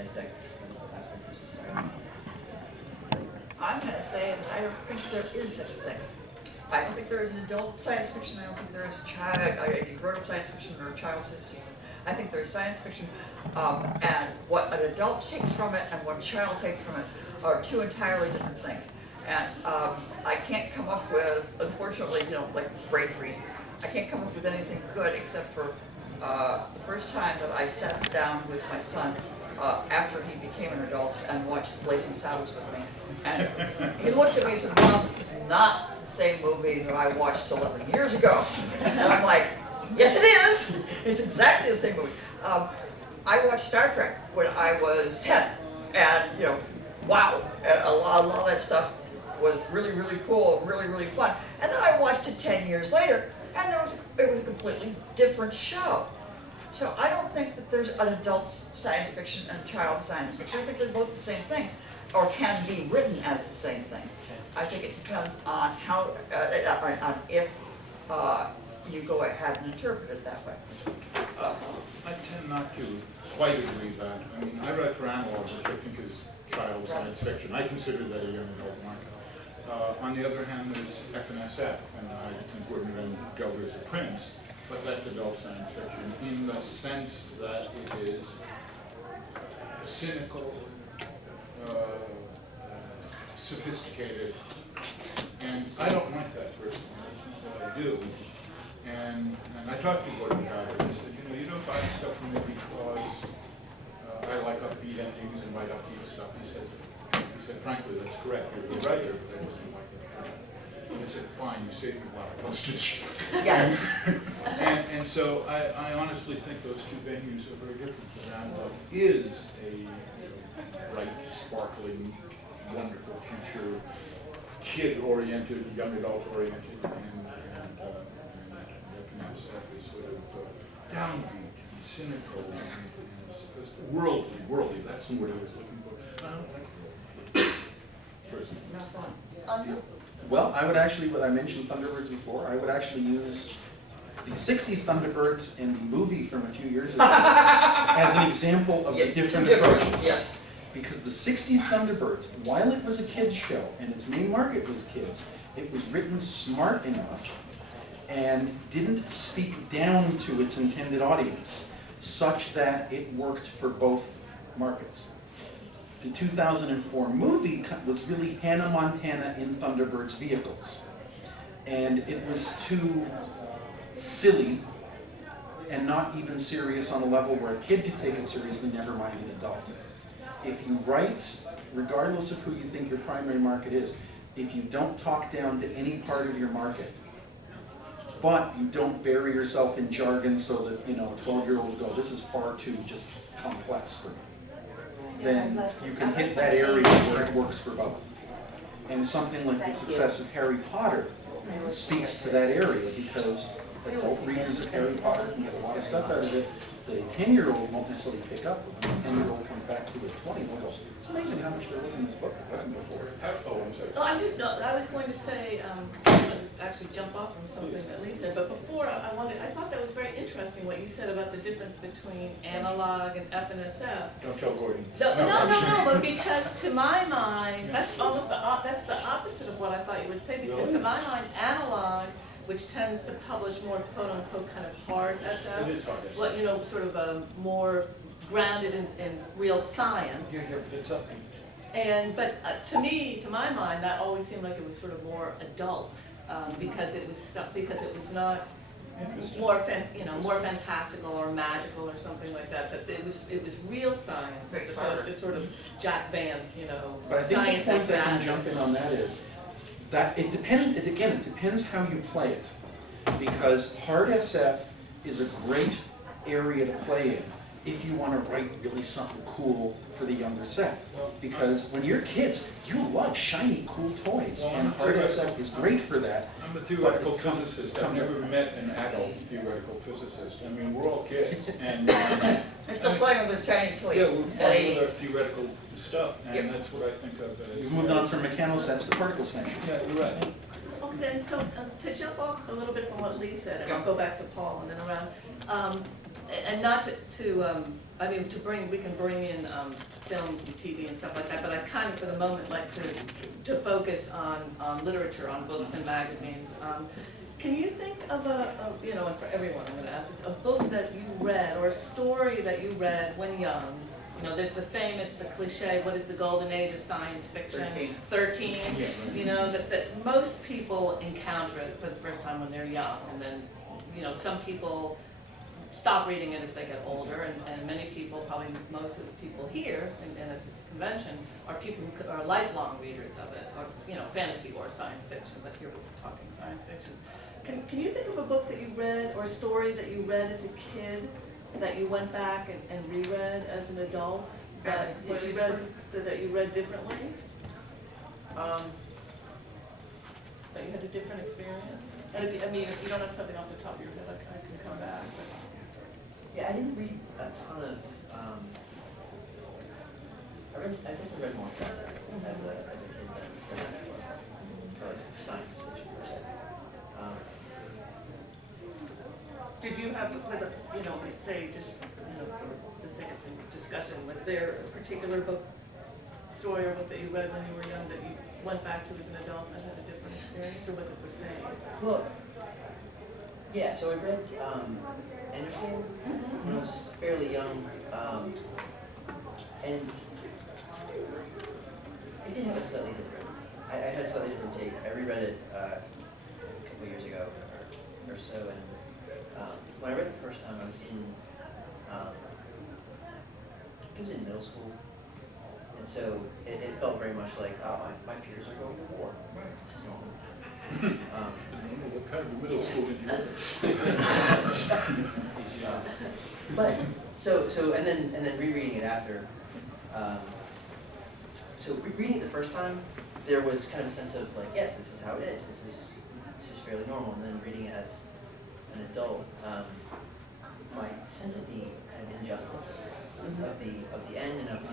dissect the aspect of society. I'm going to say that I don't think there is such a thing. I don't think there is an adult science fiction. I don't think there is a grown-up science fiction or a child science fiction. I think there's science fiction, and what an adult takes from it and what a child takes from it are two entirely different things. And I can't come up with, unfortunately, like brain freeze, I can't come up with anything good except for the first time that I sat down with my son after he became an adult and watched Blazing Saddles with me. And he looked at me and said, "Mom, this is not the same movie that I watched 11 years ago." And I'm like, "Yes, it is. It's exactly the same movie." I watched Star Trek when I was 10, and wow, and a lot of that stuff was really, really cool, really, really fun. And then I watched it 10 years later, and it was a completely different show. So I don't think that there's an adult science fiction and child science fiction. I think they're both the same things, or can be written as the same things. I think it depends on how, on if you go ahead and interpret it that way. I tend not to quite agree with that. I mean, I write for Analog, which I think is child science fiction. I consider that a young adult market. On the other hand, there's F&SF, and I think Gordon Van Gelder's A Prince, but that's adult science fiction in the sense that it is cynical, sophisticated, and I don't like that personally. That's not what I do. And I talked to Gordon about it. I said, you don't buy stuff from me because I like upbeat endings and write upbeat stuff. He said, frankly, that's correct. You're the writer, but I wasn't like that. And I said, fine, you saved me a lot of postage. Yeah. and so I honestly think those two venues are very different. The Analog is a bright, sparkling, wonderful future, kid-oriented, young adult-oriented, and F&SF is sort of downbeat, and cynical, and worldly. That's the word I was looking for. I don't like worldly. Personally. No fun. Well, I would actually, what I mentioned Thunderbirds before, I would actually use the 60s Thunderbirds in the movie from a few years ago as an example of the different approaches. Yes. Because the 60s Thunderbirds, while it was a kids show and its main market was kids, it was written smart enough and didn't speak down to its intended audience, such that it worked for both markets. The 2004 movie was really Hannah Montana in Thunderbird's vehicles. And it was too silly and not even serious on a level where a kid could take it seriously, never mind an adult. If you write, regardless of who you think your primary market is, if you don't talk down to any part of your market, but you don't bury yourself in jargon so that, a 12-year-old will go, this is far too just complex for me, then you can hit that area where it works for both. And something like the success of Harry Potter speaks to that area, because adult readers of Harry Potter can get a lot of stuff out of it that a 10-year-old won't necessarily pick up. When a 10-year-old comes back to a 20, they'll go, it's amazing how much there was in this book that wasn't before. Oh, I'm sorry. Oh, I was going to say, actually jump off from something that Lee said, but before I thought that was very interesting what you said about the difference between Analog and F&SF. Don't tell Gordon. No, but because to my mind, that's almost that's the opposite of what I thought you would say, because Really? to my mind, Analog, which tends to publish more quote-unquote kind of hard SF, It is hard. well, sort of more grounded in real science. Yeah, but it's up. But to my mind, that always seemed like it was sort of more adult, because it was not more fantastical or magical or something like that. But it was real science as opposed to sort of Jack Vance, But I think science the point as that can magic. jump in on that is that it depends how you play it. Because hard SF is a great area to play in if you want to write really something cool for the younger set. Because when you're kids, you love shiny, cool toys, and hard SF is great for that. I'm a theoretical physicist. I've never met an adult theoretical physicist. I mean, we're all kids, and They're still playing with their shiny toys. yeah, we're playing with our theoretical stuff, and Yep. that's what I think of as. You've moved on from mechanical sets to particle smashers. Yeah, you're right. Okay, then, so to jump off a little bit from what Lee said, and I'll go back to Paul and then around, and not to I mean, we can bring in films and TV and stuff like that, but I kind of, for the moment, like to focus on literature, on books and magazines. Can you think of you know, and for everyone I'm gonna ask this, a book that you read or a story that you read when young? You know, there's the famous, the cliche, what is the golden age of science fiction? 13. Yeah, right. You know, that most people encounter it for the first time when they're young, and then, you know, some people stop reading it as they get older, and many people, probably most of the people here and at this convention, are people who are lifelong readers of it, or, you know, fantasy or science fiction, but here we're talking science fiction. Can you think of a book that you read, or a story that you read as a kid, that you went back and reread as an adult, that you read differently? That you had a different experience? And if you don't have something off the top of your head, I can come back. But. Yeah, I didn't read a ton of, I guess I read more fantasy as a kid than I was, like science fiction per se. Did you have, you know, say, just, you know, for the sake of discussion, was there a particular book, story or book that you read when you were young that you went back to as an adult and had a different experience, or was it the same? Well, yeah, so I read Ender's when I was fairly young, and it did have a slightly different, I had a slightly different take. I reread it a couple years ago or so, and when I read it the first time, I was in, I think it was in middle school, and so it felt very much like, oh, my peers are going to war. This is normal. What kind of middle school did you go to? But so and then rereading it after. So reading it the first time, there was kind of a sense of like, yes, this is how it is. This is fairly normal. And then reading it as an adult, my sense of the kind of injustice of the end and of the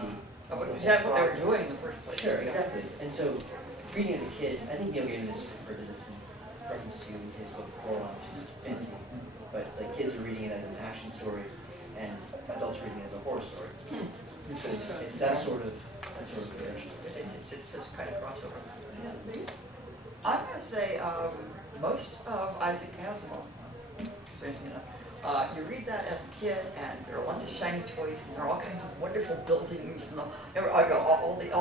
Is that what they were doing in the first place? Sure, exactly. And so reading as a kid, I think Neil Gaiman has referred to this in reference to his book Coraline, which is fantasy. But like kids are reading it as an action story, and adults reading it as a horror story. So it's that sort of direction. It's kind of crossover. I'm going to say most of Isaac Asimov. Strangely enough. You read that as a kid, and there are lots of shiny toys, and there are all kinds of wonderful buildings, and all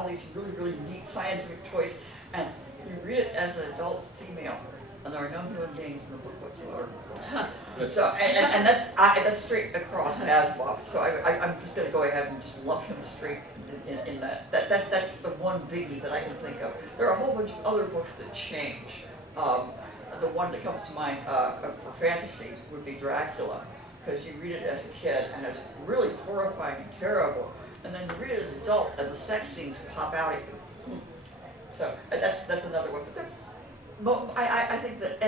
these really, really neat scientific toys. And you read it as an adult female, and there are no human beings in the book whatsoever. So, and that's straight across Asimov. So I'm just going to go ahead and just love him straight in that. That's the one biggie that I can think of. There are a whole bunch of other books that change. The one that comes to mind for fantasy would be Dracula, because you read it as a kid and it's really horrifying and terrible, and then you read it as an adult and the sex scenes pop out at you. So that's another one. But I think that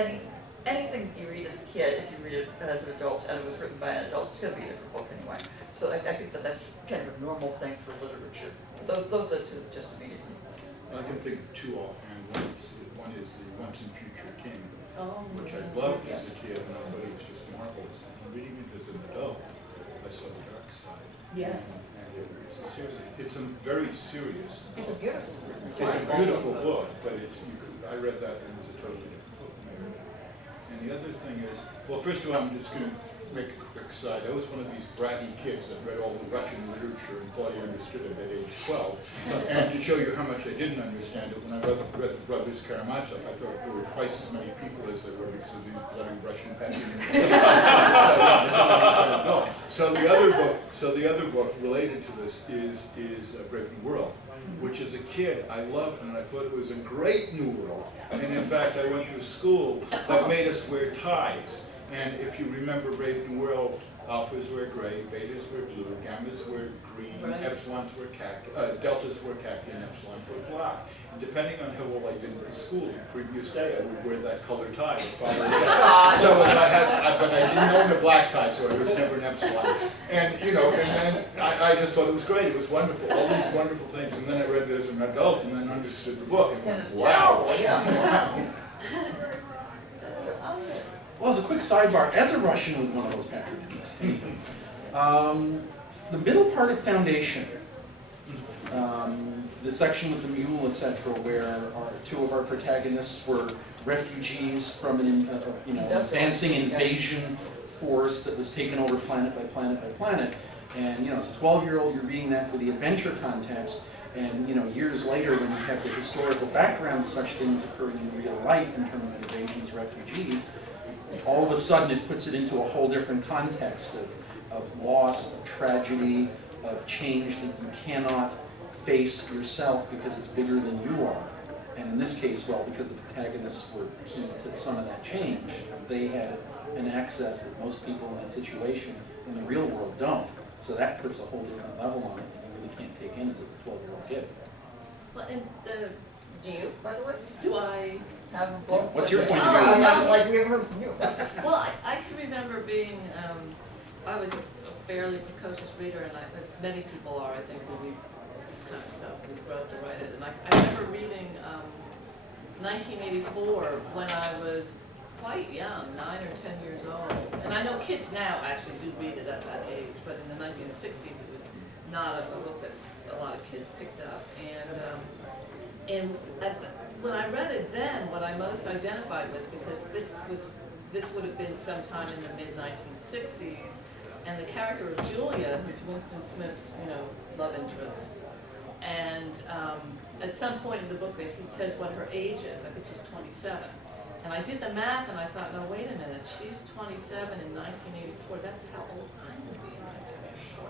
anything you read as a kid, if you read it as an adult and it was written by an adult, it's going to be a different book anyway. So I think that that's kind of a normal thing for literature. Those are the two just immediately. I can think of two offhand. One is the Once and Future King, which I Oh, loved as a kid, and I thought it was just marvelous. And reading it as an adult, I saw the dark side. yes. And it's a very serious book. It's a beautiful It's a beautiful book, but I read that and it was a totally different book when I read it. And the other thing is, well, first of all, I'm just going to make a quick side. I was one of these bratty kids that read all the Russian literature and thought I understood it at age 12. And to show you how much I didn't understand it, when I read the Brothers Karamazov, I thought there were twice as many people as there were because of these bloody Russian paintings. So the other book related to this is Brave New World, which as a kid I loved, and I thought it was a great new world. And in fact, I went to a school that made us wear ties. And if you remember Brave New World, alphas were gray, betas were blue, gammas were green, Right. epsilons were khaki, deltas were khaki, and epsilons were black. And depending on how well I did at school the previous day, I would wear that color tie. So if but I didn't own a black tie, so I was never an epsilon. And you know, and then I just thought it was great. It was wonderful, all these wonderful things. And then I read it as an adult, and then understood the book. And And it's wow. terrible, yeah. Well, as a quick sidebar, as a Russian with one of those patronyms, The middle part of Foundation, the section with the mule, etc., where two of our protagonists were refugees from an advancing invasion force that was taken over planet by planet by planet. And as a 12-year-old, you're reading that for the adventure context. And years later, when you have the historical background of such things occurring in real life in terms of invasions, refugees, all of a sudden it puts it into a whole different context of loss, of tragedy, of change that you cannot face yourself because it's bigger than you are. And in this case, well, because the protagonists were key to some of that change, they had an access that most people in that situation in the real world don't. So that puts a whole different level on it that you really can't take in as a 12-year-old kid. Well, and Do you, by the way? do I, Have a book? What's your point of Oh, view? well- Like, we haven't heard from you about this. well, I can remember being, I was a fairly precocious reader, and as many people are, I think, who read this kind of stuff, we grow up to write it. And I remember reading 1984 when I was quite young, 9 or 10 years old. And I know kids now actually do read it at that age, but in the 1960s it was not a book that a lot of kids picked up. And when I read it then, what I most identified with, because this would have been sometime in the mid-1960s, and the character of Julia, who's Winston Smith's, love interest, and at some point in the book, he says what her age is. I think she's 27. And I did the math, and I thought, no, wait a minute. She's 27 in 1984. That's how old I will be in 1984.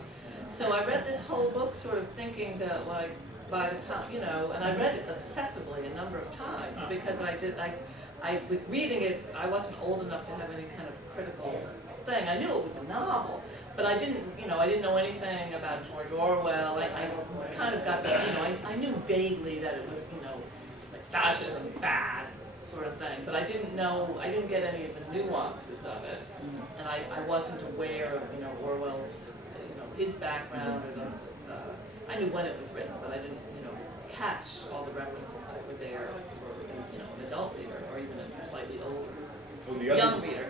So I read this whole book sort of thinking that, like, by the time, and I read it obsessively a number of times because I was reading it. I wasn't old enough to have any kind of critical thing. I knew it was a novel, but I didn't know anything about George Orwell. I kind of got that, I knew vaguely that it was, like fascism bad sort of thing, but I didn't get any of the nuances of it, and I wasn't aware of, Orwell's, his background, or I knew when it was written, but I didn't, catch all the references that were there for, an adult reader, or even a slightly older, young reader.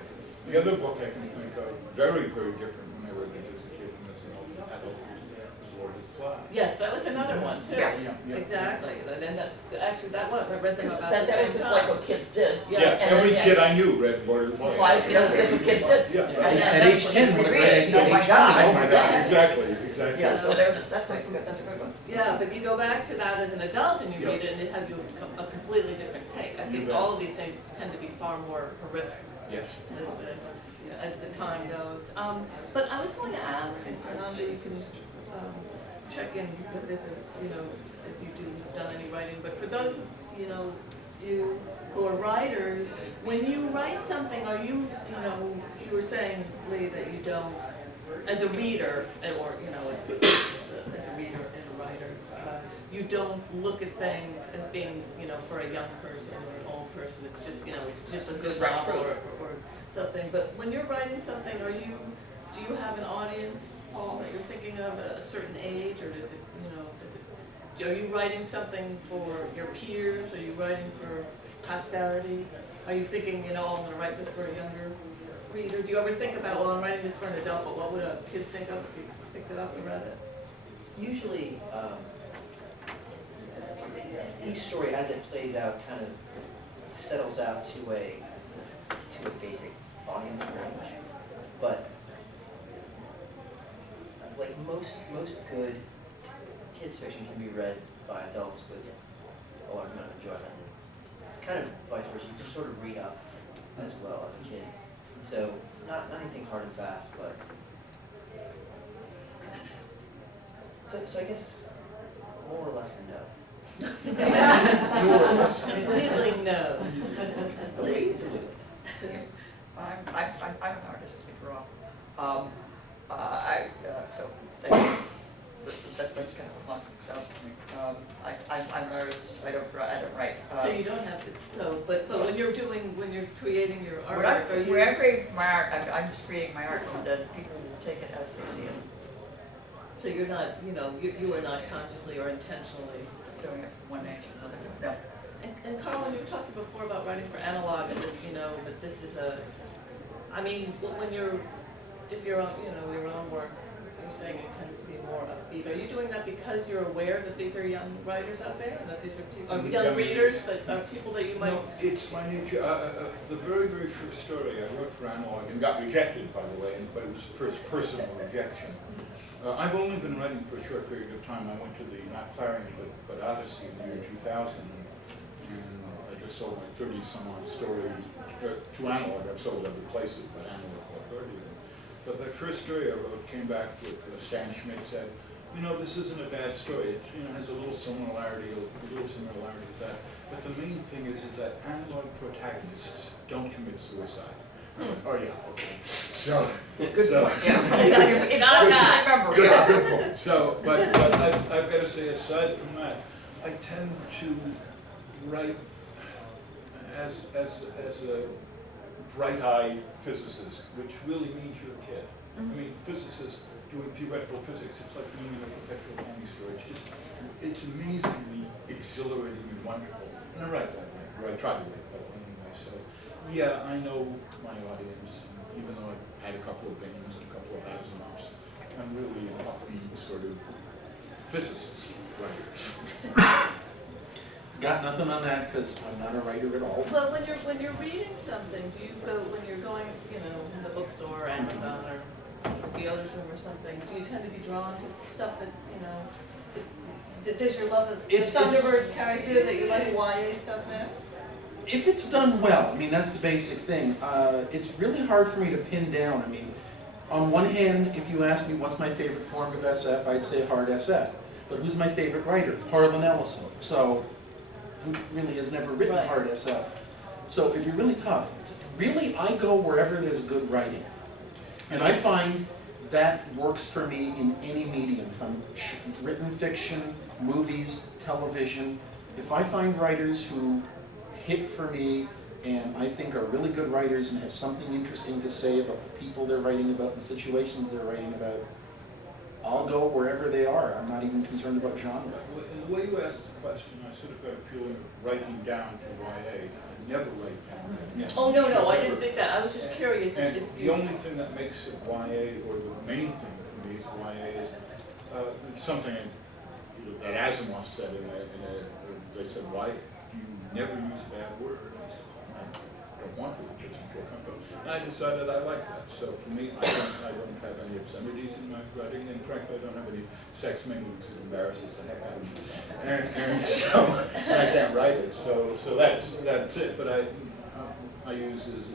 The other book I can think of, very, very different when I read it as a kid and as an adult, was Lord of the Flies. Yes, that was another one too. Yes. Exactly. And actually, that was, I read them about That the was same just like time. what kids did. Yeah. And Every then- kid I knew read Lord of the Flies. Flies, that was just what kids did. Yeah. And At then age when 10, you what a read great it, idea. Oh my Age 20, God. oh my God. Exactly. Yeah, so that's a good one. Yeah, but you go back to that as an adult and you Yeah. read it, and it has you a completely different take. I think bet. all of these things tend to be far more horrific Yes. as the time goes. But I was going to ask, and Fernanda, you can check in with this as, if you have done any writing, but for those, you who are writers, when you write something, are you, you were saying, Lee, that you don't, as a reader, or, as a reader and a writer, you don't look at things as being, for a young person or an old person. It's just, it's just a good Right, novel true. or something. But when you're writing something, do you have an audience, Paul, that you're thinking of at a certain age, or does it, are you writing something for your peers? Are you writing for posterity? Are you thinking, I'm going to write this for a younger reader? Do you ever think about, well, I'm writing this for an adult, but what would a kid think of if he picked it up and read it? Usually, each story as it plays out kind of settles out to a basic audience range, but like most good kids fiction can be read by adults with a large amount of enjoyment. Kind of vice versa, you can sort of read up as well as a kid. So not anything hard and fast, but so I guess more or less no. Completely no. Free to do it. I'm an artist, to draw. That's kind of a monster sounds to me. I'm an artist, I don't write. So you don't have to, but when you're creating your When I artwork, are you? create my art, I'm just creating my art, and then people will take it as they see it, So you're not, you are not consciously or intentionally. doing it from one age to another. No. And Carl, when you were talking before about writing for analog, and this, that this is when if you're on, your own more, you're saying it tends to be more upbeat. Are you doing that because you're aware that these are young writers out there, and that these are people, young readers, that are people that you might? No, it's my nature. The very, very first story I wrote for Analog, and got rejected, by the way, but it was the first personal rejection. I've only been writing for a short period of time. I went to the, not Clarion, but Odyssey in the year 2000, and I just sold my 30-some-odd stories to Analog. I've sold other places, but Analog bought 30 of them. But the first story I wrote came back with Stan Schmidt said, you know, this isn't a bad story. It has a little similarity with that. But the main thing is that Analog protagonists don't commit suicide. Oh yeah, okay. So, Good so, point, yeah. Not that. Remember, good, yeah. good point. So, but I've got to say, aside from that, I tend to write as a bright-eyed physicist, which really means you're a kid. I mean, physicists doing theoretical physics, it's like being in a perpetual candy store. It's amazingly exhilarating and wonderful. And I write that way, or I try to write that way anyway. So, yeah, I know my audience, even though I've had a couple of bands and a couple of Asimovs, I'm really an upbeat sort of physicist writer. Got nothing on that because I'm not a writer at all. Well, when you're reading something, do you go, when you're going, you know, in the bookstore, or Amazon, or the other's room or something, do you tend to be drawn to stuff that, you know, does your love of Thunderbirds carry through that you like YA stuff now? If it's done well, I mean, that's the basic thing. It's really hard for me to pin down. I mean, on one hand, if you ask me what's my favorite form of SF, I'd say hard SF. But who's my favorite writer? Harlan Ellison. So, who really has never written Right. hard SF. So if you're really tough, really I go wherever there's good writing. And I find that works for me in any medium, from written fiction, movies, television. If I find writers who hit for me and I think are really good writers and have something interesting to say about the people they're writing about and the situations they're writing about, I'll go wherever they are. I'm not even concerned about genre. In the way you asked the question, I sort of got a feeling of writing down to YA. I never write down. Yeah. Oh, no, I didn't think that. I was just curious And if the you. only thing that makes it YA, or the main thing for me is YA, is something that Asimov said they said, why do you never use a bad word? And I said, I don't want to, it gets into a comfort. And I decided I like that. So for me, I don't have any obscenities in my writing, and frankly, I don't have any sex minglings that embarrasses the heck out of me. And so I can't write it. So that's it. But I use as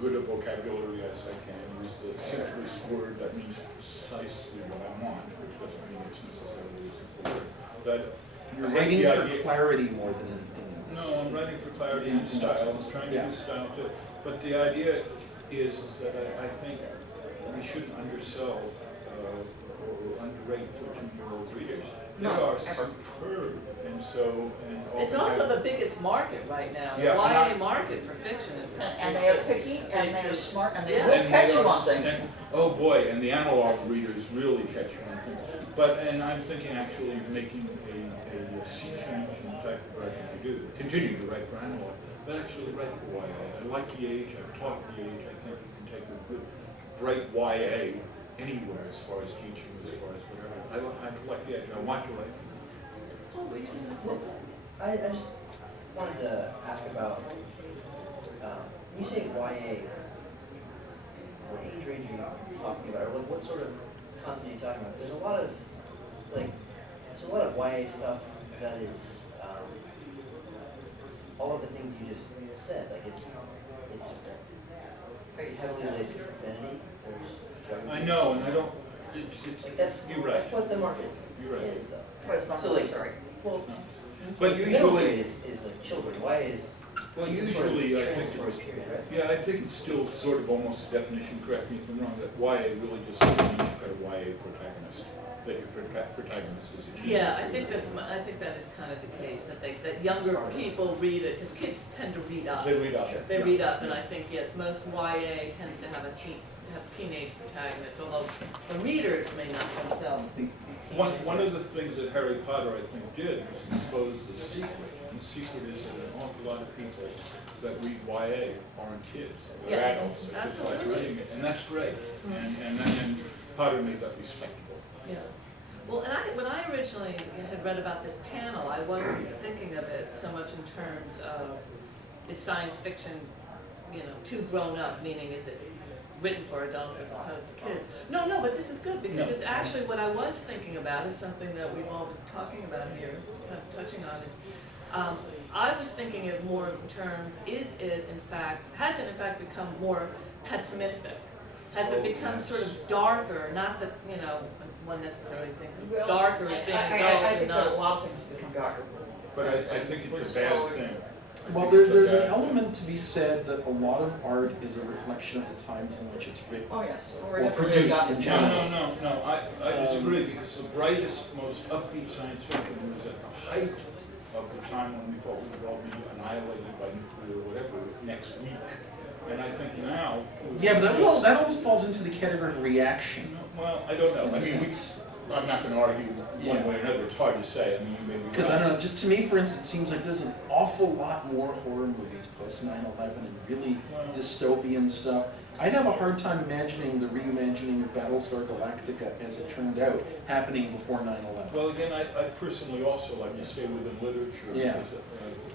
good a vocabulary as I can. Use the simplest word that means precisely what I want, which doesn't mean it's necessarily a simple word. But You're I hate writing the for idea- clarity more than anything else. No, I'm writing for clarity and In style. that I'm sense, trying to yeah. do style too. But the idea is that I think we shouldn't undersell or underrate 13-year-old readers. They No, are ever. superb, and so It's also the biggest market right now. The Yeah, YA and market for fiction is. And they are picky, and they are smart, and they Yeah. will and catch they you are- on things. and- oh boy, and the analog readers really catch you on things. And I'm thinking actually of making a sea change in the type of writing I do. Continue to write for analog, but actually write for YA. I like the age, I've taught the age. I think you can take a good, bright YA anywhere as far as teaching, as far as whatever. I like the age, I want to write. Oh, were you gonna say something? I just wanted to ask about, when you say YA, what age range are you talking about? Or like what sort of content are you talking about? 'Cause there's a lot of, like, there's a lot of YA stuff that is, all of the things you just said, like it's heavily laced with profanity, there's drug I abuse. know, and I don't, it's, Like that's you're right. that's what the market You're right. is though. But it's not So, like, necessary. Well, But middle usually, grade is like children. Why is well, it's a sort of usually I think, transitory period, right? yeah, I think it's still sort of almost a definition, correct me if I'm wrong, that YA really just means you've got a YA protagonist, that your protagonist is a child. Yeah, I think I think that is kind of the case, that younger people read it, because kids tend to read up. They read up. They read up, and I think, yes, most YA tends to have have teenage protagonists, although the readers may not themselves be teenagers. One of the things that Harry Potter, I think, did was expose the secret. And the secret is that an awful lot of people that read YA aren't kids. They're Yes, adults. They're just like absolutely. reading it, and that's great. And Potter made that respectable. Yeah. Well, and when I originally had read about this panel, I wasn't thinking of it so much in terms of is science fiction, too grown up, meaning is it written for adults as opposed to kids? No, but this is good because No. it's actually what I was thinking about is something that we've all been talking about here, kind of touching on is, I was thinking it more in terms, has it in fact become more pessimistic? Has it become yes. sort of darker, not that, one necessarily thinks of Well, darker as being I dull think and that a not. lot of things have become darker. But I think it's We're a just bad following- thing. I Well, think it's a there's an bad- element to be said that a lot of art is a reflection of the times in which it's written. Oh, yes. Or Never really produced got in to- general. No, I disagree, because the brightest, most upbeat science fiction was at the height of the time when we thought we would all be annihilated by nuclear or whatever next week. And I think now. Yeah, but that almost falls into the category of reaction. Well, I don't know. In a I mean, sense. I'm not gonna argue Yeah. one way or another, it's hard to say, I mean, you may be right. Because I don't know, just to me, for instance, it seems like there's an awful lot more horror movies post 9/11 and really Well- dystopian stuff. I'd have a hard time imagining the reimagining of Battlestar Galactica, as it turned out, happening before 9/11. Well, again, I personally also like to stay within literature. Yeah. because,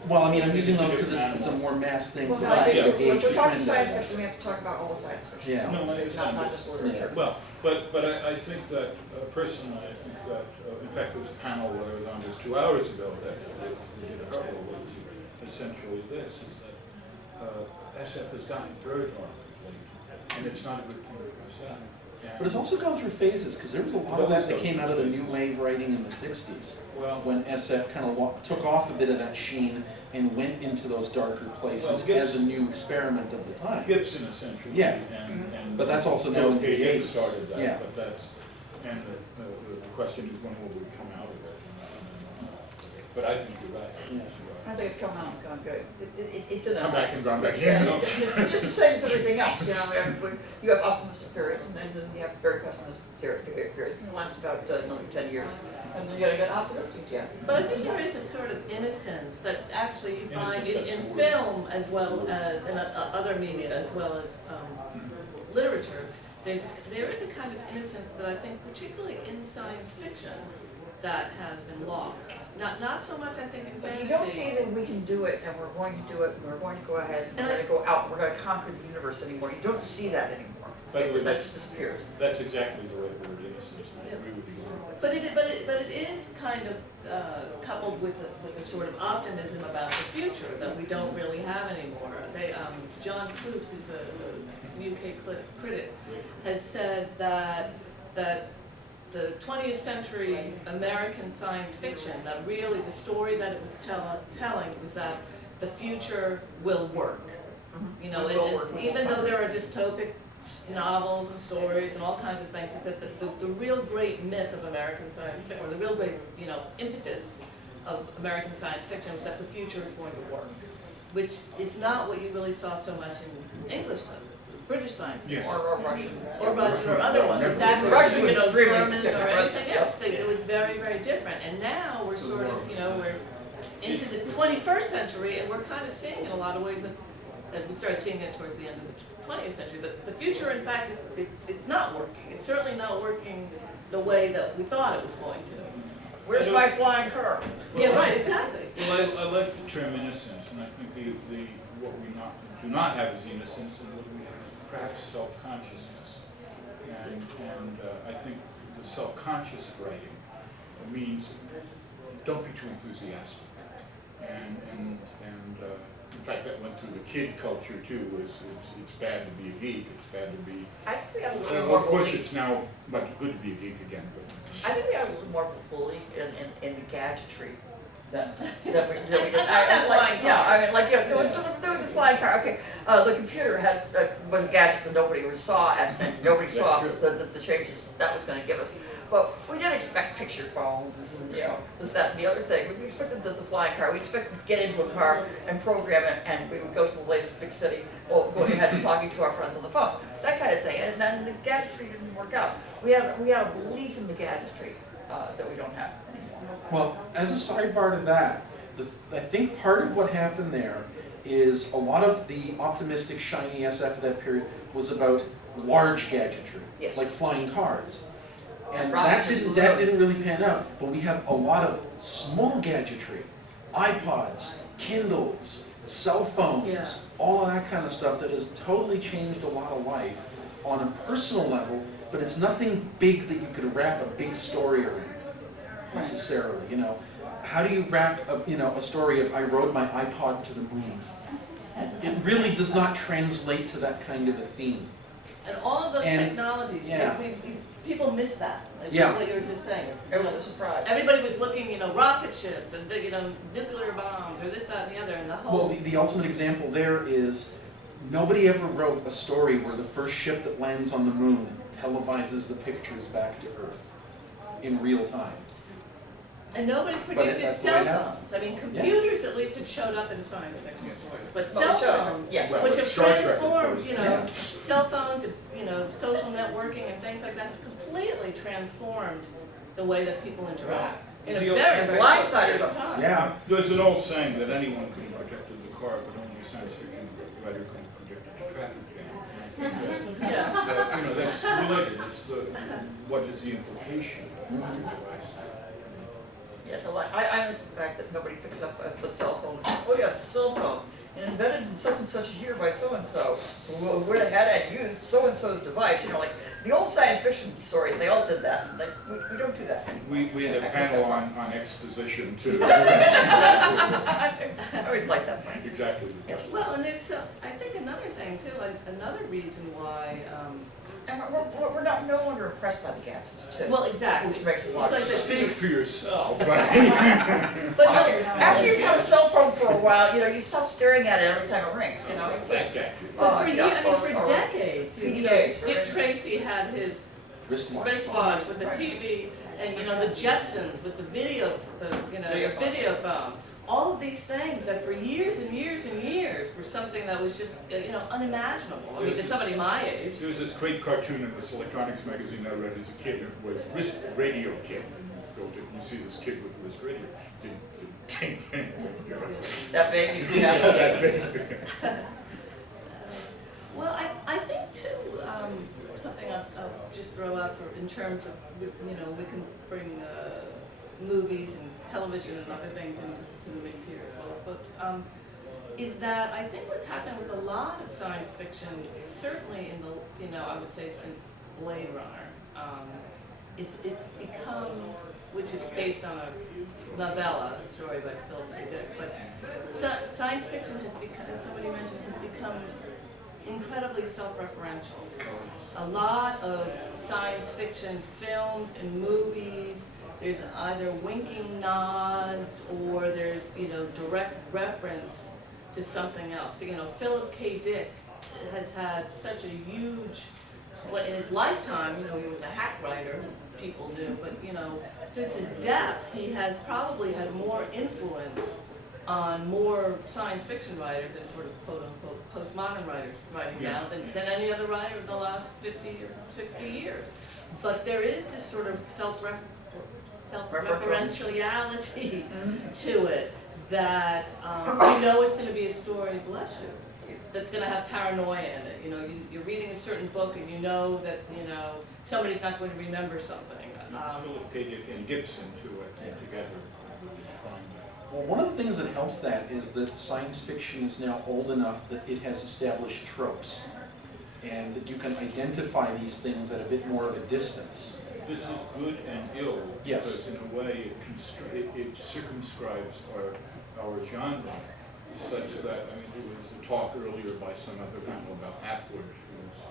Well, I mean, I'm using those it's a because different it's a animal. more mass thing, Well, so no, I I can think Yeah. gauge when the we're talking trend science of it. fiction, we have to talk about all science fiction. Yeah. No, I understand. Not just literature. Well, but I think that, personally, I think that, in fact, there was a panel that I was on just 2 hours ago that did a couple was essentially this, is that SF has gotten very dark lately, and it's not a good thing for SF. But it's also gone through phases, because there was a lot of that that came out of the new wave writing in the 60s, Well, when SF kind of took off a bit of that sheen and went into those darker places Well, as a new experiment of the time. Gibson essentially. Yeah. And But that's also now into the Gates 80s. started that, Yeah. but that's, and the question is when will we come out of it? But I think you're right. Yeah. I think it's come out and gone good. It's enough. Come back and gone back in. Yeah, no? it just the same as everything else, you have optimistic periods, and then you have very pessimistic periods, and it lasts about another 10 years. And then you gotta get optimistic again. But I think there is a sort of innocence that actually you find Innocence, in that's the word. film as well as in other media as well as literature. There is a kind of innocence that I think, particularly in science fiction, that has been lost. Not so much, I think, in But fantasy. you don't see that we can do it, and we're going to do it, and we're going to go ahead, and And we're gonna go out, we're gonna conquer the universe anymore. You don't see that anymore. By the way, That's disappeared. That's exactly the right word, innocence, and I agree with you. But it is kind of coupled with a sort of optimism about the future that we don't really have anymore. John Clute, who's a UK critic, has said that the 20th century American science fiction, that really the story that it was telling was that the future will work. You know, It will and work. even though there are dystopic novels and stories and all kinds of things, it's that the real great myth of American science fiction, or the real great, impetus of American science fiction was that the future is going to work, which is not what you really saw so much in English, British science fiction. Yes. Or Russian. Or Russian or other ones, Never- exactly, Russian was extremely German or different, anything yeah. else, it was very, very different, and now we're sort of, we're into the 21st century, and we're kind of seeing in a lot of ways that we started seeing it towards the end of the 20th century, but the future, in fact, it's not working, it's certainly not working the way that we thought it was going to. Where's my flying car? Yeah, right, exactly. Well, I like the term innocence, and I think what we do not have is innocence, and what we have is perhaps self-consciousness. And I think the self-conscious writing means don't be too enthusiastic. And in fact, that went through the kid culture too, it's bad to be a geek, it's bad to be, I think we have a little more of course, belief. it's now much good to be a geek again, but. I think we have a little more belief in the gadgetry that we did. that flying car. Yeah, I mean, like, yeah, there was the flying car, okay. The computer was a gadget that nobody ever saw, and nobody saw the changes that was gonna give us. But we did expect picture phones and, you know, this, that, and the other thing. We expected the flying car. We expected to get into a car and program it, and we would go to the latest big city, well, going ahead and talking to our friends on the phone, that kind of thing. And then the gadgetry didn't work out. We had a belief in the gadgetry that we don't have anymore. Well, as a sidebar to that, I think part of what happened there is a lot of the optimistic, shiny SF of that period was about large gadgetry, Yes. like flying cars. And Rockets that didn't really pan out, but we have a lot of small gadgetry, iPods, Kindles, cell phones, Yeah. all of that kind of stuff that has totally changed a lot of life on a personal level, but it's nothing big that you could wrap a big story around necessarily, you know. How do you wrap a story of I rode my iPod to the moon? It really does not translate to that kind of a theme. And all of those And- technologies, yeah. people miss that. Like Yeah. what you were just saying. It's, It was a surprise. everybody was looking, rocket ships and, nuclear bombs or this, that, and the other, and the whole. Well, the ultimate example there is nobody ever wrote a story where the first ship that lands on the moon televises the pictures back to Earth in real time. And nobody predicted that's the way cell it happened. phones. I mean, computers at least had showed up in science fiction stories, but Well, cell it showed up, phones, yes. Well, which have Star Trek, of transformed, course. Yeah. cell phones and, social networking and things like that have completely transformed the way that people interact in a The- very, very blindsided short period of them. time. Yeah. There's an old saying that anyone could have predicted the car, but only a science fiction writer could have predicted the traffic jam. Yeah. That's related. It's what is the implication of your device? Yes, I miss the fact that nobody picks up the cell phone. Oh yes, the cell phone, and invented in such and such a year by so and so. Who would have had and used so and so's device. Like the old science fiction stories, they all did that. Like we don't do that anymore. We had a panel on exposition too. I always like that one. Exactly. Yes. Well, and there's, I think another thing too, another reason why, And we're not no longer impressed by the gadgets too. well, exactly. Which makes it It's large. like the- Speak for yourself. But no, After you've had a cell phone for a while, you stop staring at it every time it rings. It's like, but for yeah, for decades, PDAs, Dick right? Tracy had his Wristwatch. wristwatch with the Right. TV, and the Jetsons with the video, video phone. All of these things that for years and years and years were something that was just, unimaginable. I mean, to somebody my age. There was this great cartoon in this electronics magazine I read as a kid. It was Wrist Radio Kid. You see this kid with wrist radio. Ding, ding, ding, ding. that big. That big. Well, I think too, something I'll just throw out in terms of, we can bring movies and television and other things into the mix here as well as books, is that I think what's happening with a lot of science fiction, certainly in the, I would say since Blade Runner, is it's become, which is based on a novella, a story by Philip K. Dick, but science fiction has become, as somebody mentioned, has become incredibly self-referential. A lot of science fiction films and movies, there's either winking nods or there's, direct reference to something else. Philip K. Dick has had such a huge, well, in his lifetime, he was a hack writer, people knew, but, since his death, he has probably had more influence on more science fiction writers and sort of quote-unquote postmodern writers writing now than any other writer in the last 50 or 60 years. But there is this sort of self-referentiality to it that it's going to be a story, bless you, that's going to have paranoia in it. You're reading a certain book and you know that, somebody's not going to remember something. Philip K. Dick and Gibson too, I think, together. Well, one of the things that helps that is that science fiction is now old enough that it has established tropes, and that you can identify these things at a bit more of a distance. This is good and ill. Yes. Because in a way, it circumscribes our genre such that, there was a talk earlier by some other panel about Atwood, who's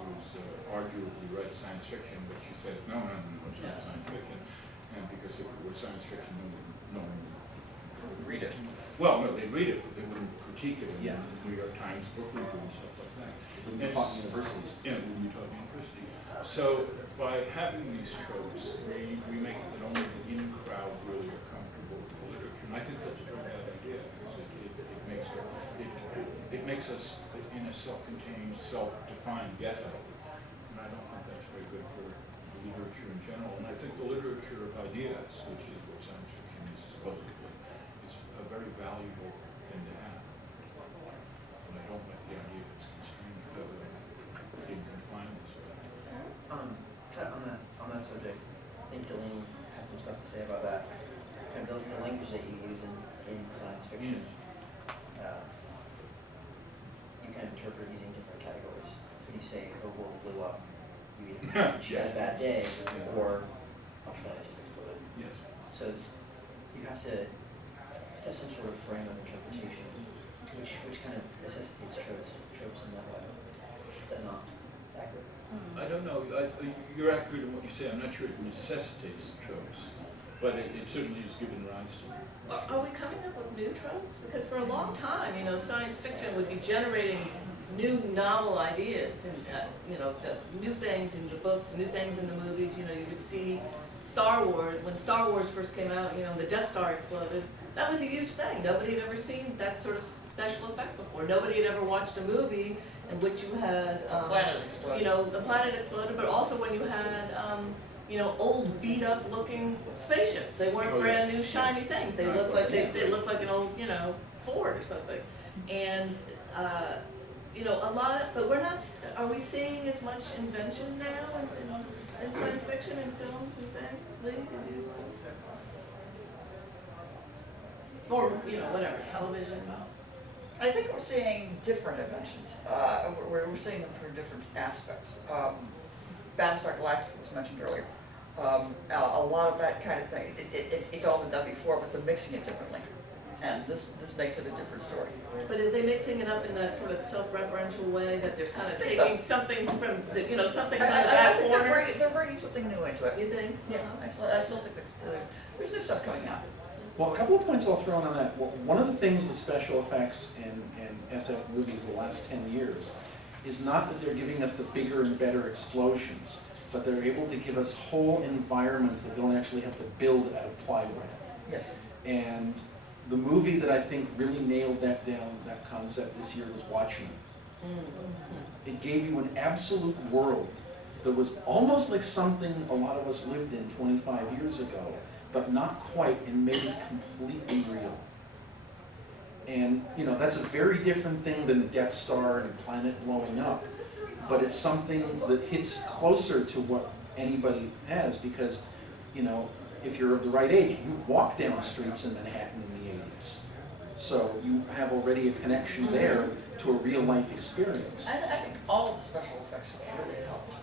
arguably read science fiction, but she said, no, it's not science fiction. And because if it were science fiction, no one would Read it. Well, no, they'd read it, but they wouldn't critique it in Yeah. the New York Times book review and stuff like that. When we taught universities. Yeah, when we taught university. So by having these tropes, we make it that only the in-crowd really are comfortable with the literature. And I think that's a very bad idea, because it makes us in a self-contained, self-defined ghetto. And I don't think that's very good for literature in general. And I think the literature of ideas, which is what science fiction is supposedly, is a very valuable thing to have. And I don't like the idea that it's constrained, being confined this way. Kind of on that subject, I think Delaney had some stuff to say about that. Kind of the language that you use in science fiction, you kind of interpret using different categories. So when you say her world blew up, you either she had a bad day or a planet just exploded. Yes. So you have to have some sort of frame of interpretation, which kind of necessitates tropes in that way. Is that not accurate? I don't know. You're accurate in what you say. I'm not sure it necessitates tropes, but it certainly is given rise to them. Are we coming up with new tropes? Because for a long time, science fiction would be generating new novel ideas and, new things in the books, new things in the movies. You would see Star Wars, when Star Wars first came out, the Death Star exploded. That was a huge thing. Nobody had ever seen that sort of special effect before. Nobody had ever watched a movie in which you had, Planet exploded. the planet exploded, but also when you had, old beat up looking spaceships. They weren't Oh, yeah. brand new shiny things. They looked like they looked like an old, Ford or something. And a lot of, but are we seeing as much invention now in science fiction and films and things? Lee, did you? Or, whatever, television. I think we're seeing different inventions. We're seeing them for different aspects. Battlestar Galactica was mentioned earlier. A lot of that kind of thing. It's all been done before, but they're mixing it differently. And this makes it a different story. But are they mixing it up in that sort of self-referential way that they're kind of I think taking so. something from the, something from the I back think corner? they're bringing something new into it. You think? Yeah, I still think there's new stuff coming out. Well, a couple of points I'll throw in on that. One of the things with special effects and SF movies the last 10 years is not that they're giving us the bigger and better explosions, but they're able to give us whole environments that don't actually have to build out of plywood. Yes. And the movie that I think really nailed that down, that concept this year, was Watchmen. Mm-hmm. It gave you an absolute world that was almost like something a lot of us lived in 25 years ago, but not quite, and made it completely real. And, that's a very different thing than the Death Star and a planet blowing up, but it's something that hits closer to what anybody has, because, if you're of the right age, you've walked down the streets in Manhattan in the 80s. So you have already a connection there to a real life experience. I think all of the special effects have really helped,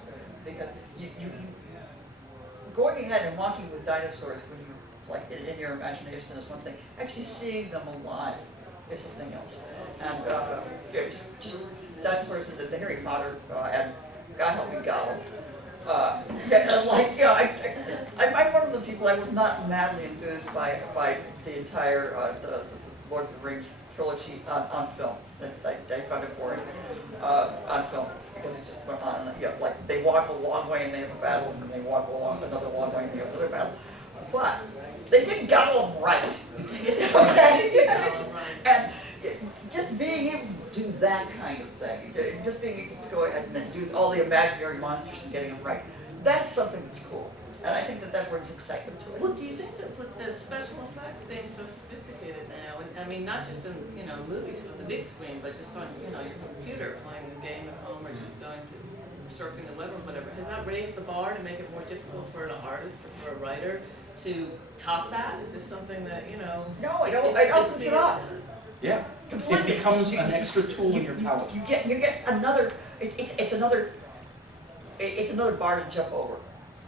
because you going ahead and walking with dinosaurs when you like in your imagination is one thing. Actually seeing them alive is something else. And just dinosaurs that the Harry Potter and God help me Gollum. I'm one of the people. I was not madly enthused by the entire the Lord of the Rings trilogy on film. I found it boring on film because it just went on. Like they walk a long way and they have a battle, and then they walk along another long way and they have another battle. But they did Gollum right. Okay? And just being able to do that kind of thing, just being able to go ahead and then do all the imaginary monsters and getting them right, that's something that's cool. And I think that brings excitement to it. Well, do you think that with the special effects being so sophisticated now, and I mean, not just in, movies on the big screen, but just on, your computer playing the game at home or just going to surfing the web or whatever, has that raised the bar to make it more difficult for an artist or for a writer to top that? Is this something that, No, I don't. It opens it up. Yeah, it becomes an extra tool in your palette. You get another. It's another bar to jump over.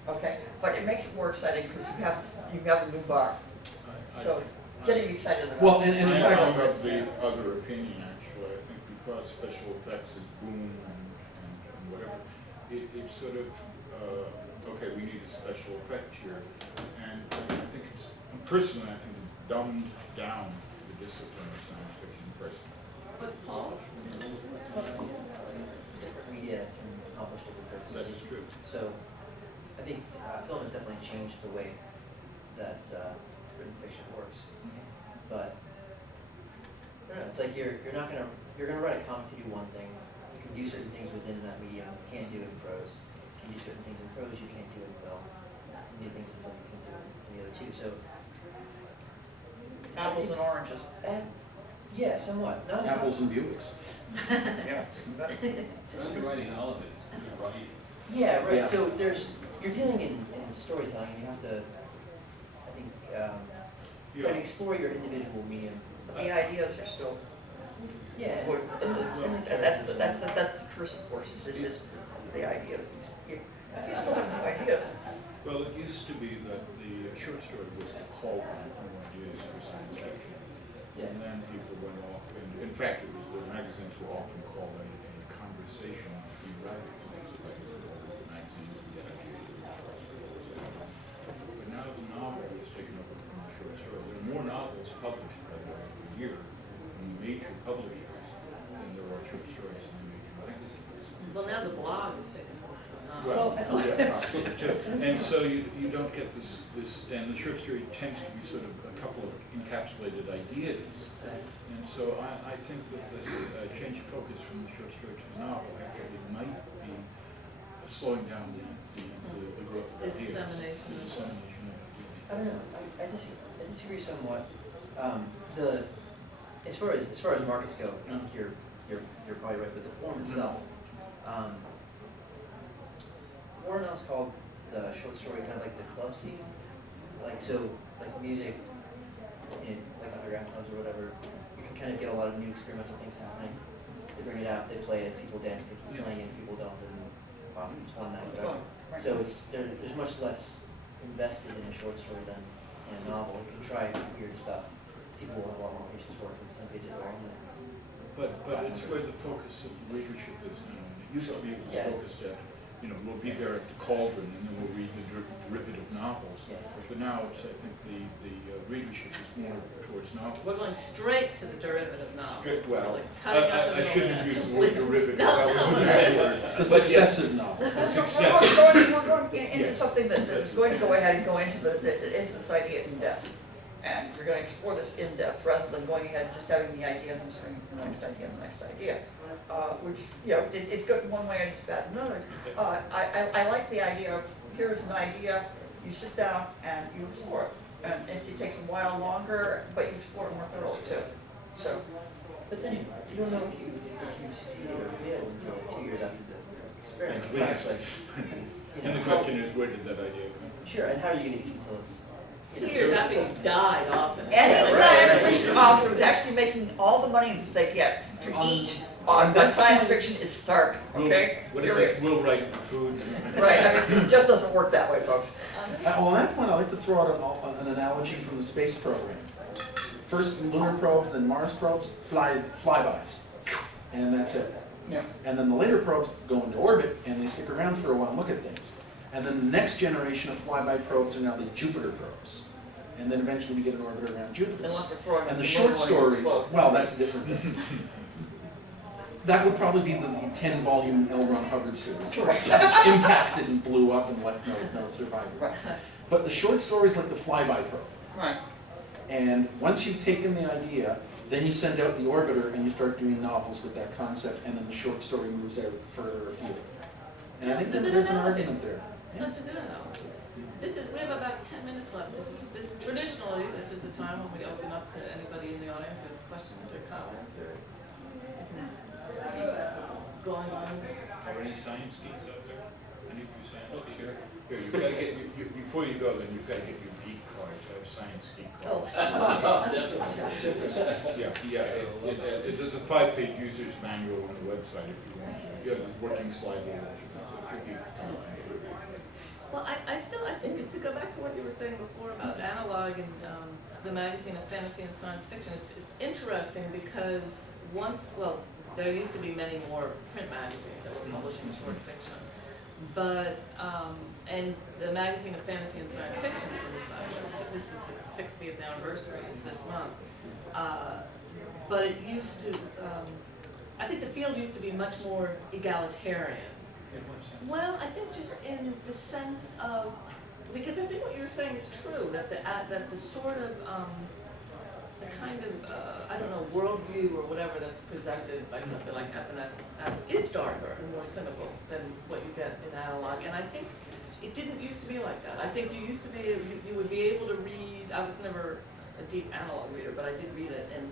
Okay, but it makes it more exciting because you have a new bar. So getting excited about. Well, and in I fact, am of the other opinion, actually. I think because special effects is boom and whatever, it's sort of, okay, we need a special effect here. And I think personally, I think dumbed down the discipline of science fiction personally. But Paul, Different media can accomplish different That purposes. is true. So, I think film has definitely changed the way that written fiction works. But I don't know, it's like you're gonna write a comic to do one thing. You can do certain things within that medium. You can't do it in prose. You can do certain things in prose you can't do in film. You can do things in film you can't do in the other two. So Apples and oranges. yeah, somewhat. Not Apples and Buicks. Yeah. It's underwriting all of it, it's right. Yeah, right. Yeah. So you're dealing in storytelling. You have to, I think, try to explore your individual medium. But the ideas are still, Yeah. that's the curse of forces, is the ideas. You still have new ideas. Well, it used to be that the short story was the cauldron of new ideas for science fiction. Yeah. And then people went off, and in fact, it was the magazines were often called a conversation between writers. Like the magazines we had but now the novel is taken over from the short story. There are more novels published, by the way, per year from major publishers than there are short stories in the major magazines. well, now the blog is taken over. Well, yeah, too. And so you don't get this, and the short story tends to be sort of a couple of encapsulated ideas. And so I think that this change of focus from the short story to the novel actually might be slowing down the growth of ideas. Dissemination. The dissemination of ideas. I don't know. I disagree somewhat. As far as markets go, I think you're probably right. But the form itself, Warren Ellis called the short story kind of like the club scene, like music, like underground clubs or whatever. You can kind of get a lot of new experimental things happening. They bring it out, they play it, people dance, they keep playing it, people don't, and it's one night, whatever. So there's much less invested in a short story than in a novel. You can try weird stuff. People will have a lot more patience for it than some pages long. But it's where the focus of the readership is now. And it used to be it was focused at, we'll be there at the cauldron and then we'll read the derivative novels. Yeah. But now it's, I think, the readership is more towards novels. We're going straight to the derivative now. Well, Like cutting out the I shouldn't have middleman. used the word derivative, No, that was no. a bad word. The But successive novel. The We're successive. going into Yes. something that is going to go ahead and go into this idea in depth. And we're going to explore this in depth rather than going ahead and just having the idea and then swinging to the next idea and the next idea. Which, it's good in one way and it's bad in another. I like the idea of, here's an idea, you sit down and you explore it. And it takes a while longer, but you explore it more thoroughly too. So, But then you don't know if you succeed or fail until like 2 years after the experiment. Yes. It's like, And the question is, where did that idea come from? Sure, and how are you going to eat until it's 2 years after you've died often. any science fiction author is actually making all the money that they get to eat on good science fiction is starving, okay? What is this, we'll write for food? Right, it just doesn't work that way, folks. Well, on that point, I'd like to throw out an analogy from the space program. First lunar probes, then Mars probes, flybys, and that's it. Yeah. And then the later probes go into orbit, and they stick around for a while and look at things. And then the next generation of flyby probes are now the Jupiter probes. And then eventually we get an orbiter around Jupiter. Unless we're throwing. And the short stories, well, that's different. That would probably be the 10-volume L. Ron Hubbard series, which impacted and blew up and left no survivor. Right, But the short stories like the flyby probe. right. And once you've taken the idea, then you send out the orbiter and you start doing novels with that concept, and then the short story moves out further afield. And I think It's a that good there's an analogy. argument there. Yeah. That's a good analogy. We have about 10 minutes left. Traditionally, this is the time when we open up to anybody in the audience who has questions or comments or going on. Are any science geeks out there? Any of you science geeks? Sure. Here, you've got to get, before you go, then you've got to get your geek cards. I have science geek Oh. cards. Definitely. Yeah, it's a 5-page user's manual on the website if you want. You have a working slide rule. Well, I think to go back to what you were saying before about analog and the magazine of fantasy and science fiction, it's interesting because there used to be many more print magazines that were publishing short fiction. And the magazine of fantasy and science fiction, this is its 60th anniversary this month. But it used to, I think the field used to be much more egalitarian. Well, I think just in the sense of, because I think what you're saying is true, that the sort of, the kind of, I don't know, worldview or whatever that's presented by something like FNS is darker and more cynical than what you get in analog. And I think it didn't used to be like that. I think you used to be, you would be able to read, I was never a deep analog reader, but I did read it, and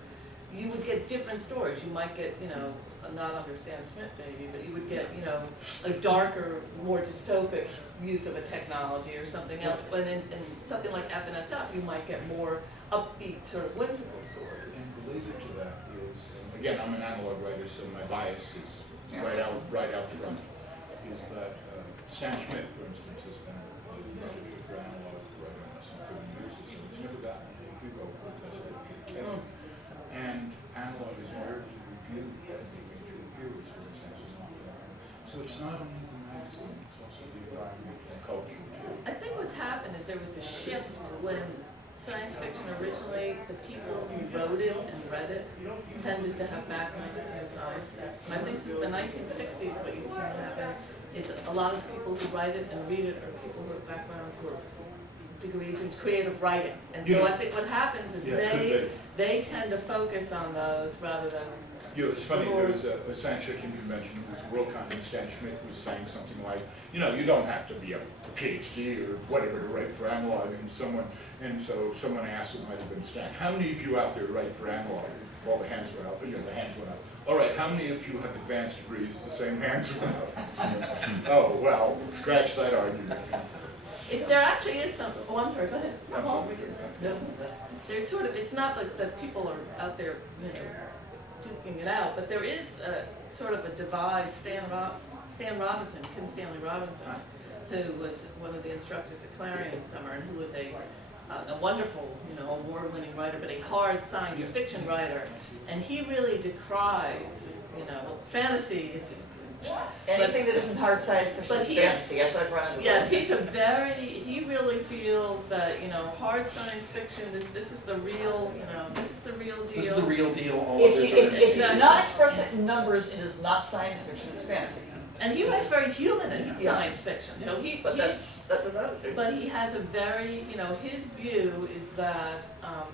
you would get different stories. You might get, you know, not understand Smith maybe, but you would get, you know, a darker, more dystopic use of a technology or something else. But in something like FNSF, you might get more upbeat, sort of whimsical stories. And related to that is, again, I'm an analog writer, so my bias is right out front, is that Stan Schmidt, for instance, has been a relative for analog writer for some 30 years or so. He's never gotten a hero protest. And analog is rarely reviewed as the major heroes, for example. So it's not only the magazine, it's also the environment and culture too. I think what's happened is there was a shift when science fiction originally, the people who wrote it and read it tended to have backgrounds in science. And I think since the 1960s, what you've seen happen is a lot of people who write it and read it are people who have backgrounds who are degrees in creative writing. And so I think what happens is they tend to focus on those rather than. You know, it's funny, there was a science fiction convention, it was Worldcon, and Stan Schmidt was saying something like, you know, you don't have to be a PhD or whatever to write for analog, and so someone asked, it might have been Stan, how many of you out there write for analog? All the hands went up, you know, the hands went up. All right, how many of you have advanced degrees? The same hands went up. Oh, well, scratch that argument. If there actually is some, oh, I'm sorry, go ahead. Absolutely. There's sort of, it's not like that people are out there, you know, duking it out, but there is sort of a divide. Stan Robinson, Kim Stanley Robinson, who was one of the instructors at Clarion this summer, and who was a wonderful, you know, award-winning writer, but a hard science fiction writer, and he really decries, you know, fantasy is just. Anything that isn't hard science fiction is fantasy. Yes, I've run into Yes, he really feels that, you know, hard science fiction, this is the real, you know, this is the real deal. This is the real deal, all of If this. you do not express it in numbers, it is not science fiction, it's fantasy. And he writes very humanist science fiction, so But that's another thing. but he has a very, you know, his view is that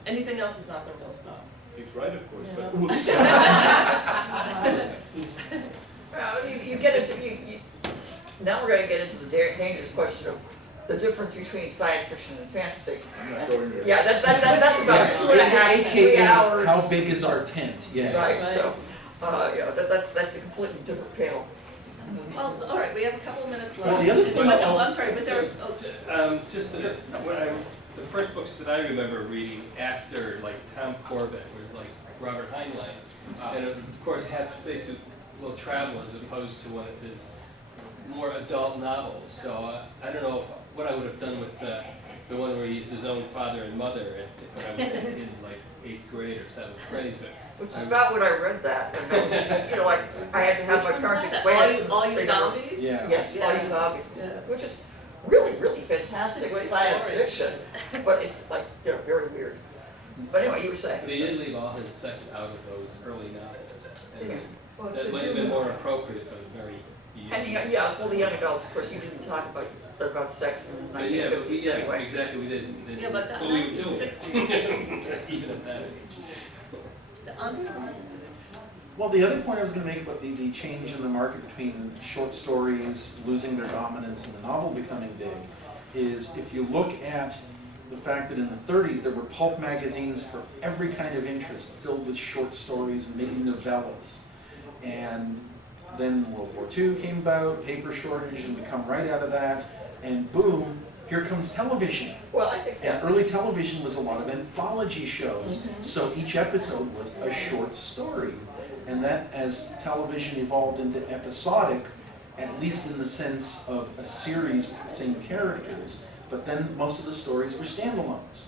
anything else is not the real stuff. He's right, of course, You but know? Well, you get into, now we're going to get into the dangerous question of the difference between science fiction and fantasy. I'm not going there. Yeah, that's about 2.5, 3 AKA, hours. how big is our tent? Yes. Right, so, yeah, that's a completely different panel. Well, all right, we have a couple of minutes left. Well, the other thing- Oh, I'm sorry, was there? Just the first books that I remember reading after like Tom Corbett was like Robert Heinlein, and of course had basically will travel as opposed to one of his more adult novels. So I don't know what I would have done with the one where he's his own father and mother when I was in like 8th grade or 7th grade. But Which is about when I read that, and that was, you know, like, I had to have my parents explain. All you zombies? Yeah. Yes, all you zombies, Yeah. which is really, really fantastic Great science story. fiction, but it's like, you know, very weird. But anyway, you were saying. he did leave all his sex out of those early novels. And Yeah. Well, it's that the might have been juvenile- more appropriate for the very And young. yeah, well, the young adults, of course, you didn't talk about sex in the But yeah, 1950s anyway. exactly, we didn't. Yeah, but that we would do 1960s. it. Even at that age. The underlying. Well, the other point I was going to make about the change in the market between short stories losing their dominance and the novel becoming big is if you look at the fact that in the 30s there were pulp magazines for every kind of interest filled with short stories and maybe novellas. And then World War II came about, paper shortage, and we come right out of that, and boom, here comes television. Well, I think And early television was a lot of anthology shows, so each episode was a short story. And that, as television evolved into episodic, at least in the sense of a series with the same characters, but then most of the stories were standalones.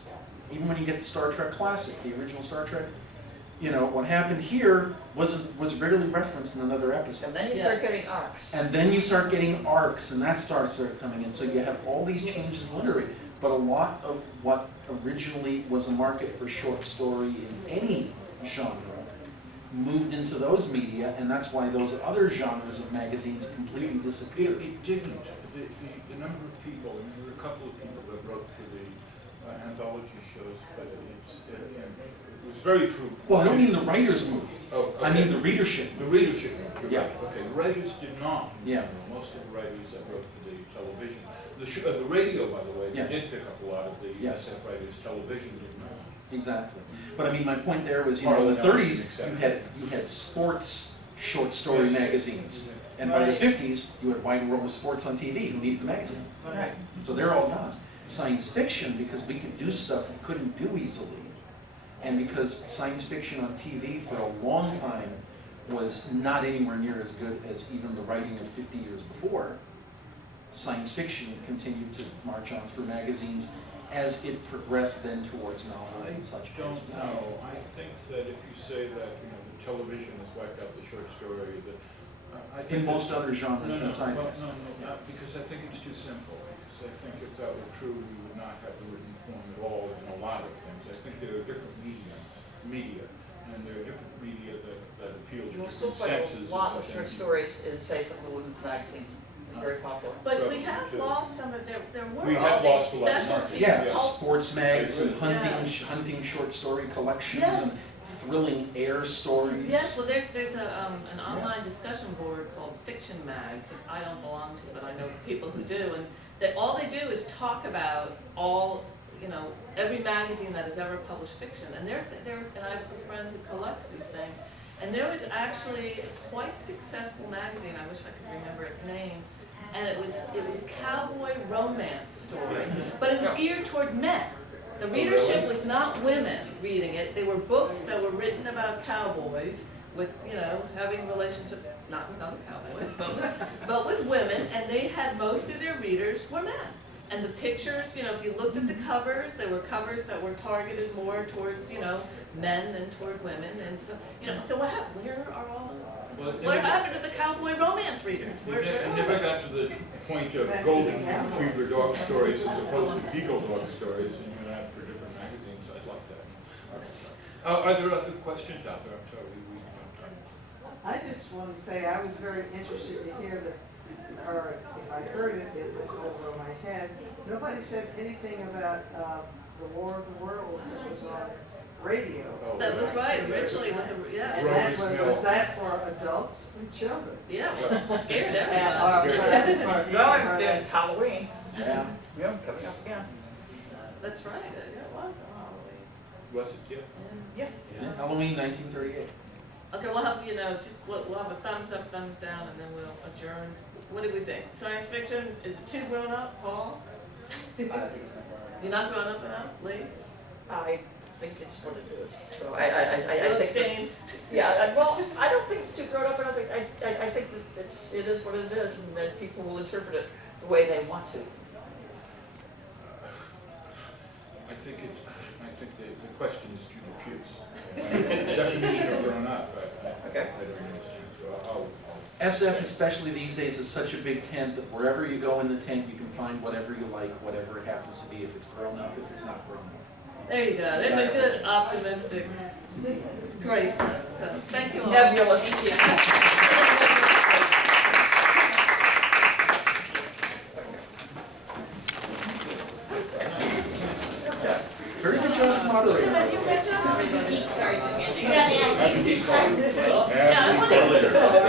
Even when you get the Star Trek Classic, the original Star Trek, you know, what happened here was rarely referenced in another episode. And then you start getting arcs. And then you start getting arcs, and that starts coming in. So you have all these changes in literary, but a lot of what originally was a market for short story in any genre moved into those media, and that's why those other genres of magazines completely disappeared. It didn't. The number of people, and there were a couple of people that wrote for the anthology shows, but it was very true. Well, I don't mean the writers moved. Oh, okay. I mean the readership The moved. readership. You're Yeah. right. Okay, the writers did not. Yeah. Most of the writers that wrote for the television. The radio, by the way, Yeah. they did pick up a lot of the Yes. SF writers. Television did not. Exactly. But I mean, my point there was, you know, in the 30s, you had sports short story magazines. And by the Right. 50s, you had Wide World of Sports on TV. Who needs the magazine? Right. So they're all gone. Science fiction, because we could do stuff we couldn't do easily, and because science fiction on TV for a long time was not anywhere near as good as even the writing of 50 years before, science fiction continued to march on through magazines as it progressed then towards novels and such. I don't know. I think that if you say that, you know, the television has wiped out the short story, that I think In most other genres no, than science. no, because I think it's too simple. Because I think if that were true, we would not have the written form at all in a lot of things. I think there are different media, and there are different media that appeal to You'll still different find senses. a lot of things. short stories in, say, some of the women's magazines, very popular. But we have lost some of, there were We all have these lost a lot of specialty. Yeah, Yeah. sports mags and Yeah. hunting short story collections Yes. and thrilling air stories. Yes, well, there's an online discussion board called Fiction Mags that I don't belong to, but I know people who do, and all they do is talk about all, you know, every magazine that has ever published fiction, and and I have a friend who collects these things, and there was actually a quite successful magazine, I wish I could remember its name, and it was cowboy romance stories, but it was geared toward men. The readership was not women reading it. They were books that were written about cowboys with, you know, having relationships, not with other cowboys, but with women, and they had most of their readers were men. And the pictures, you know, if you looked at the covers, there were covers that were targeted more towards, you know, men than toward women, and so, you know, so what happened? Where are all Well, those? What happened to the cowboy romance readers? Where I never got to the point of golden retriever dog stories as opposed to beagle dog stories, and you that for different magazines. I'd like that. Are there other questions out there? I'm sorry, we don't have time. I just want to say, I was very interested to hear that, or if I heard it, it was over my head. Nobody said anything about the War of the Worlds that was on radio. Oh, That was right, originally it was a, yeah, And that was that for adults and children? yeah, well, it scared And, everybody. that was for- No, it's Halloween. Yeah. Yeah, coming up again. That's right, yeah, it was on Halloween. Was it? Yeah. Yeah. Yeah, Halloween 1938. Okay, we'll have, you know, just, we'll have a thumbs up, thumbs down, and then we'll adjourn. What do we think? Science fiction, is it too grown up, Paul? I think it's not wrong. You're not grown up enough, Lee? I think it's what it is, so I You think abstain? well, I don't think it's too grown up, I think that it is what it is, and that people will interpret it the way they want to. I think the question is too diffuse. The definition of grown up, Okay. I don't understand, so I'll SF, especially these days, is such a big tent that wherever you go in the tent, you can find whatever you like, whatever it happens to be, if it's grown up, if it's not grown up. There you go, there's a good optimistic grace. So, thank you all. Nebulous. Thank you. Very good job, moderator. Tim, have you met everybody? Yeah, Yeah, I want to.